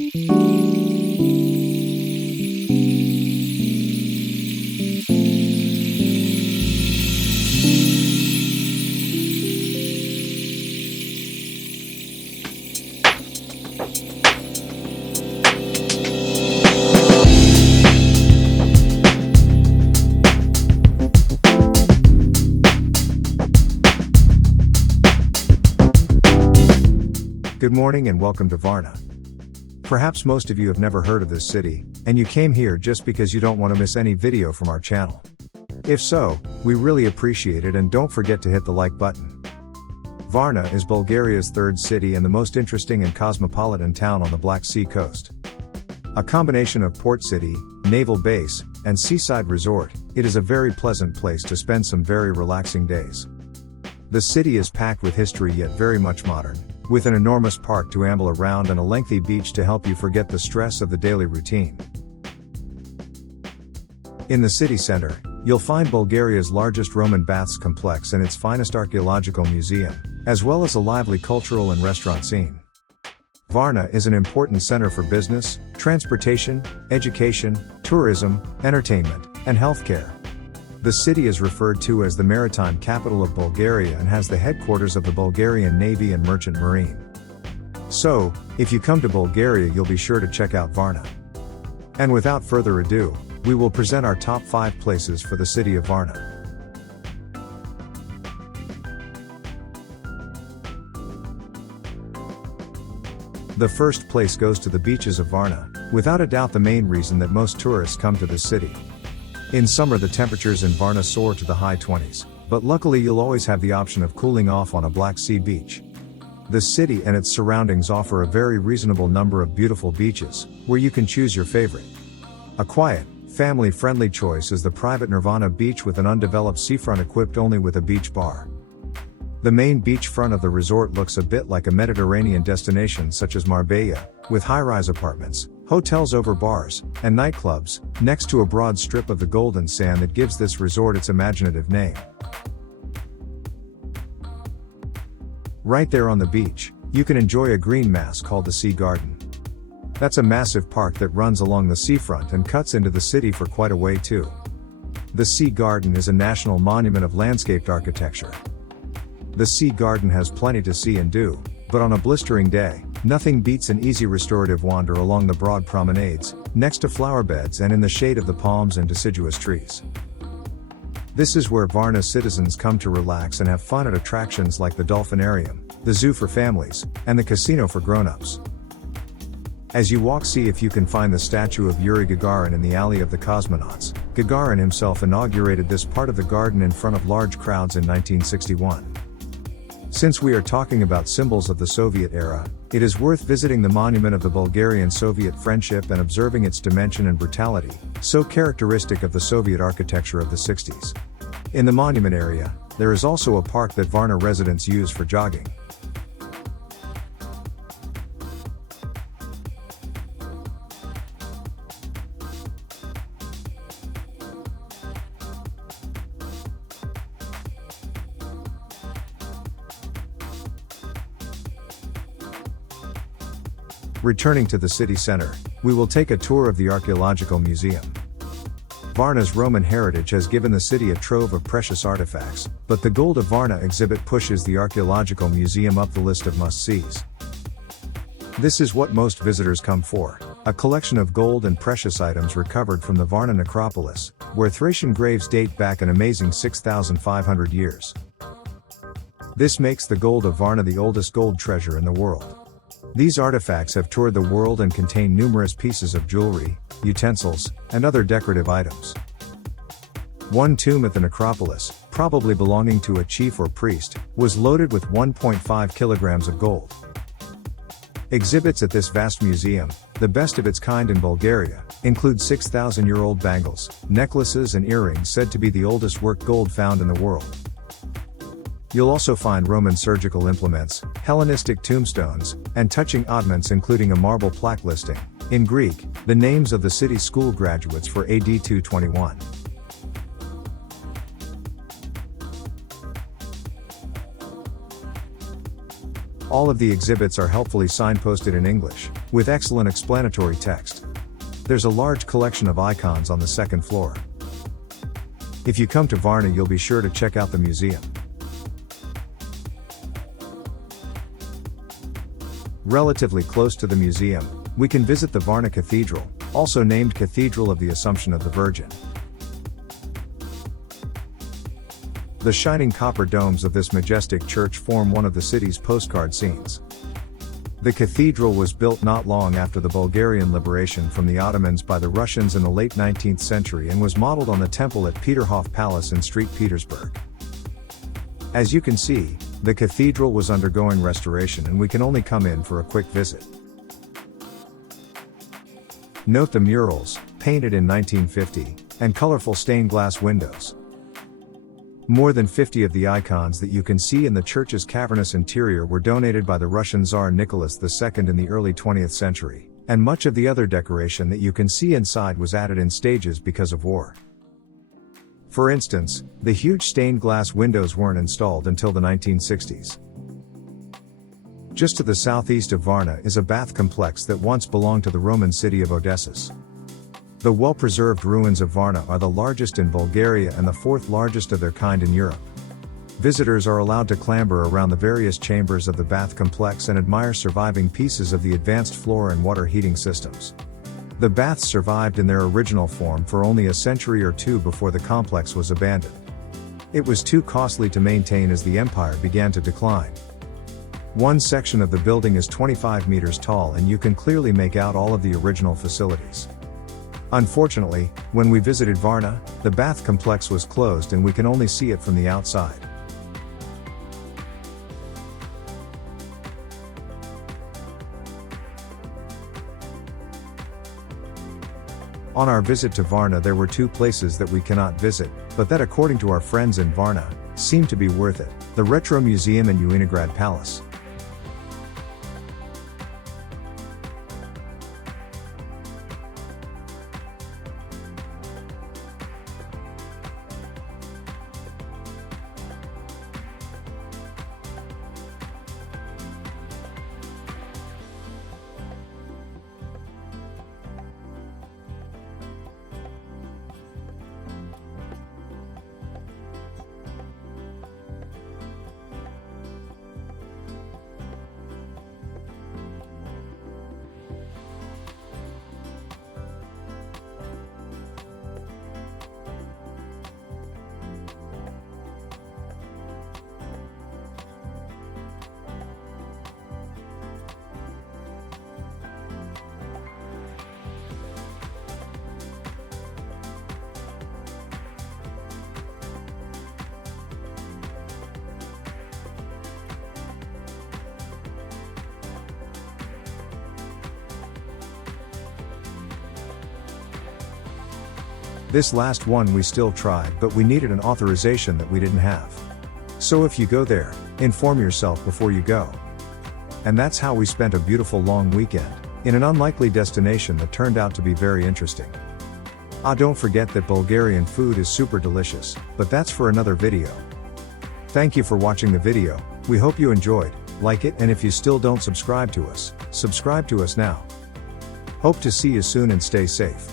Good morning and welcome to Varna. Perhaps most of you have never heard of this city, and you came here just because you don't want to miss any video from our channel. If so, we really appreciate it and don't forget to hit the like button. Varna is Bulgaria's third city and the most interesting and cosmopolitan town on the Black Sea coast. A combination of port city, naval base, and seaside resort, it is a very pleasant place to spend some very relaxing days. The city is packed with history yet very much modern, with an enormous park to amble around and a lengthy beach to help you forget the stress of the daily routine. In the city center, you'll find Bulgaria's largest Roman baths complex and its finest archaeological museum, as well as a lively cultural and restaurant scene. Varna is an important center for business, transportation, education, tourism, entertainment, and healthcare. The city is referred to as the maritime capital of Bulgaria and has the headquarters of the Bulgarian Navy and Merchant Marine. So, if you come to Bulgaria, you'll be sure to check out Varna. And without further ado, we will present our top 5 places for the city of Varna. The first place goes to the beaches of Varna, without a doubt the main reason that most tourists come to this city. In summer the temperatures in Varna soar to the high 20s, but luckily you'll always have the option of cooling off on a Black Sea beach. The city and its surroundings offer a very reasonable number of beautiful beaches, where you can choose your favorite. A quiet, family-friendly choice is the private Nirvana beach with an undeveloped seafront equipped only with a beach bar. The main beachfront of the resort looks a bit like a Mediterranean destination such as Marbella, with high-rise apartments, hotels over bars, and nightclubs, next to a broad strip of the golden sand that gives this resort its imaginative name. Right there on the beach, you can enjoy a green mass called the Sea Garden. That's a massive park that runs along the seafront and cuts into the city for quite a way too. The Sea Garden is a national monument of landscaped architecture. The Sea Garden has plenty to see and do, but on a blistering day, nothing beats an easy restorative wander along the broad promenades, next to flower beds and in the shade of the palms and deciduous trees. This is where Varna citizens come to relax and have fun at attractions like the Dolphinarium, the zoo for families, and the casino for grown-ups. As you walk, see if you can find the statue of Yuri Gagarin in the alley of the cosmonauts. Gagarin himself inaugurated this part of the garden in front of large crowds in 1961. Since we are talking about symbols of the Soviet era, it is worth visiting the monument of the Bulgarian-Soviet friendship and observing its dimension and brutality, so characteristic of the Soviet architecture of the 60s. In the monument area, there is also a park that Varna residents use for jogging. Returning to the city center, we will take a tour of the Archaeological Museum. Varna's Roman heritage has given the city a trove of precious artifacts, but the Gold of Varna exhibit pushes the Archaeological Museum up the list of must-sees. This is what most visitors come for, a collection of gold and precious items recovered from the Varna necropolis, where Thracian graves date back an amazing 6,500 years. This makes the Gold of Varna the oldest gold treasure in the world. These artifacts have toured the world and contain numerous pieces of jewelry, utensils, and other decorative items. One tomb at the necropolis, probably belonging to a chief or priest, was loaded with 1.5 kilograms of gold. Exhibits at this vast museum, the best of its kind in Bulgaria, include 6,000-year-old bangles, necklaces and earrings said to be the oldest worked gold found in the world. You'll also find Roman surgical implements, Hellenistic tombstones, and touching oddments including a marble plaque listing, in Greek, the names of the city's school graduates for AD 221. All of the exhibits are helpfully signposted in English, with excellent explanatory text. There's a large collection of icons on the second floor. If you come to Varna, you'll be sure to check out the museum. Relatively close to the museum, we can visit the Varna Cathedral, also named Cathedral of the Assumption of the Virgin. The shining copper domes of this majestic church form one of the city's postcard scenes. The cathedral was built not long after the Bulgarian liberation from the Ottomans by the Russians in the late 19th century and was modeled on the temple at Peterhof Palace in St. Petersburg. As you can see, the cathedral was undergoing restoration and we can only come in for a quick visit. Note the murals, painted in 1950, and colorful stained glass windows. More than 50 of the icons that you can see in the church's cavernous interior were donated by the Russian Tsar Nicholas II in the early 20th century, and much of the other decoration that you can see inside was added in stages because of war. For instance, the huge stained glass windows weren't installed until the 1960s. Just to the southeast of Varna is a bath complex that once belonged to the Roman city of Odessus. The well-preserved ruins of Varna are the largest in Bulgaria and the fourth largest of their kind in Europe. Visitors are allowed to clamber around the various chambers of the bath complex and admire surviving pieces of the advanced floor and water heating systems. The baths survived in their original form for only a century or two before the complex was abandoned. It was too costly to maintain as the empire began to decline. One section of the building is 25 meters tall and you can clearly make out all of the original facilities. Unfortunately, when we visited Varna, the bath complex was closed and we can only see it from the outside. On our visit to Varna, there were two places that we cannot visit, but that according to our friends in Varna, seemed to be worth it: the Retro Museum and Uinigrad Palace. This last one we still tried, but we needed an authorization that we didn't have. So if you go there, inform yourself before you go. And that's how we spent a beautiful long weekend, in an unlikely destination that turned out to be very interesting. Don't forget that Bulgarian food is super delicious, but that's for another video. Thank you for watching the video. We hope you enjoyed. Like it, and if you still don't subscribe to us, subscribe to us now. Hope to see you soon and stay safe.